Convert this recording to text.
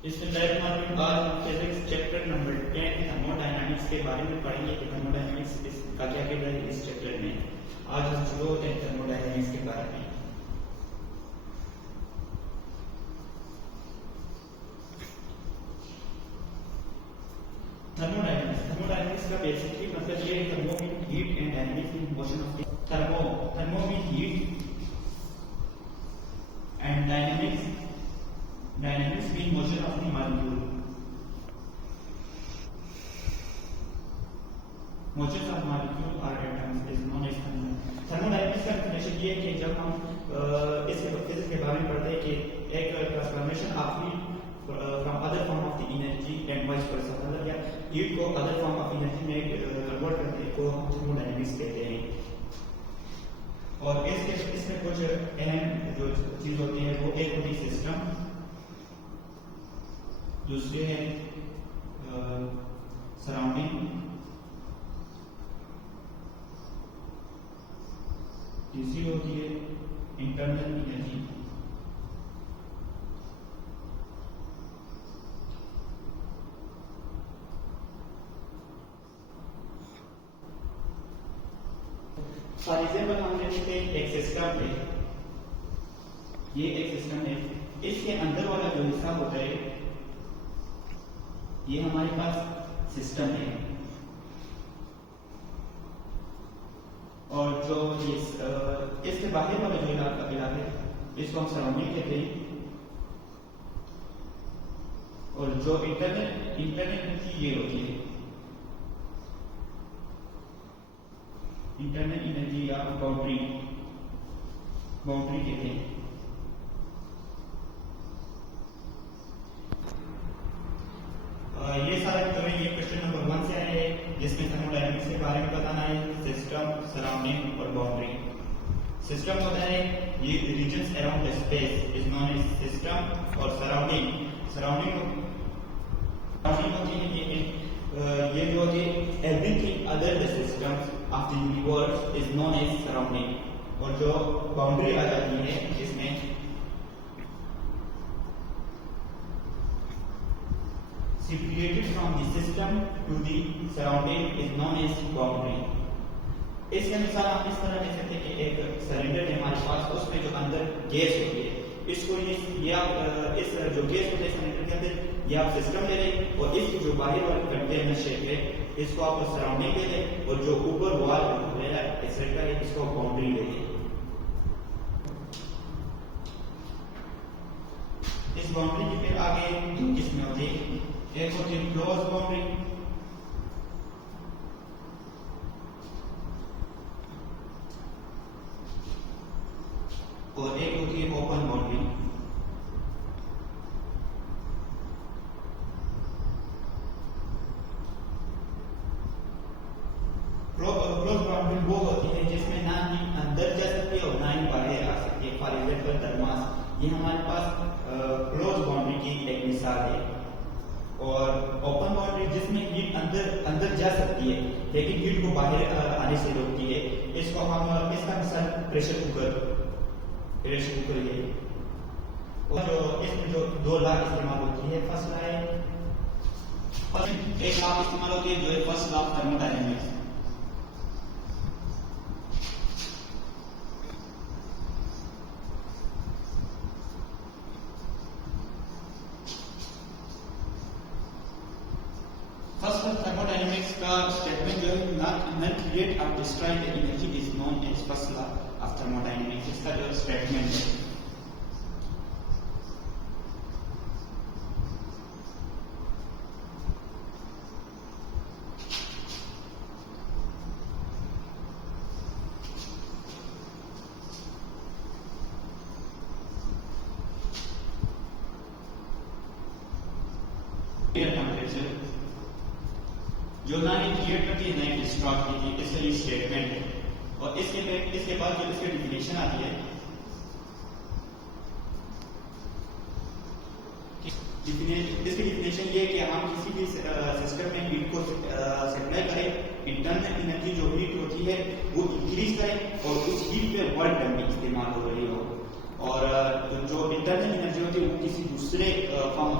आज हम physics chapter number 10 thermodynamics के बारे में पढ़ेंगे कि थर्मोडायनामिक्स का क्या किरदार है इस चैप्टर में। आज हम शुरू होते हैं थर्मोडायनामिक्स के बारे में। थर्मोडायनामिक्स का बेसिकली मतलब ये है thermo mean heat and dynamics mean motion of thermo mean heat and dynamics mean motion of the molecule. Motion of molecule और atoms is known as thermodynamics का डेफिनेशन ये है कि जब हम इस फिजिक्स के बारे में पढ़ते हैं कि एक transformation of heat from other form of the energy and vice versa, मतलब या हीट को अदर फॉर्म ऑफ एनर्जी में कन्वर्ट करते हैं को हम थर्मोडायनामिक्स कहते हैं। और इसमें कुछ अहम जो चीज होती है वो एक होती है सिस्टम, दूसरी है सराउंडिंग, तीसरी होती है इंटरनल एनर्जी, फॉर एग्जाम्पल हम लेते हैं एक सिस्टम है, ये एक सिस्टम है, इसके अंदर वाला जो हिस्सा होता है ये हमारे पास सिस्टम है, और जो इसके बाहर वाला जो इलाका है इसको हम सराउंडिंग कहते हैं, और जो इंटरनल एनर्जी ये होती है इंटरनल एनर्जी या बाउंड्री कहते हैं। ये सारे तुम्हें ये क्वेश्चन नंबर 1 से आए हैं जिसमें थर्मोडायनामिक्स के बारे में बताना है, सिस्टम, सराउंडिंग और बाउंड्री। सिस्टम होता है ये regions around the space is known as system, और सराउंडिंग होती है ये जो होती है everything other the systems of the universe is known as surrounding. और जो बाउंड्री आ जाती है जिसमें separated from the system to the surrounding is known as boundary। इसके अनुसार आप इस तरह कह सकते हैं कि एक सिलेंडर है हमारे पास, उसमें जो अंदर गैस होती है इसको ये आप इस जो गैस होता है सिलेंडर के अंदर ये आप सिस्टम ले लें, और इसकी जो बाहर वाली कंटेनर शेप है इसको आप सराउंडिंग ले लें, और जो ऊपर वॉल है सिलेंडर है इसको बाउंड्री ले लें। इस बाउंड्री की फिर आगे दो किस्में होती है, एक होती है क्लोज बाउंड्री और एक होती है ओपन बाउंड्री। क्लोज बाउंड्री वो होती है जिसमें ना ही अंदर जा सकती है और ना ही बाहर आ सकती है। फॉर एग्जाम्पल थर्मास, ये हमारे पास क्लोज बाउंड्री की एक मिसाल है। और ओपन बाउंड्री जिसमें हीट अंदर जा सकती है लेकिन हीट को बाहर आने से रोकती है, इसको हम इसका मिसाल प्रेशर कुकर है। और जो इसमें जो दो लॉ इस्तेमाल होती है, फर्स्ट लॉ है और एक लॉ इस्तेमाल होती है जो है first law of thermodynamics. First thermodynamics का स्टेटमेंट जो है नॉन क्रिएट और destroy the energy is known as first law of thermodynamics. इसका जो स्टेटमेंट है टेम्परेचर जो ना ही क्रिएट करती है ना ही डिस्ट्रॉय करती है, इसका ये स्टेटमेंट है। और इसके बाद जो इसकी डिफिनेशन आती है, इसकी डिफिनेशन ये है कि हम किसी भी सिस्टम में हीट को सप्लाई करें, इंटरनल एनर्जी जो हीट होती है वो इंक्रीज करें और उस हीट पे वर्क डन में इस्तेमाल हो रही हो, और जो इंटरनल एनर्जी होती है वो किसी दूसरे फॉर्म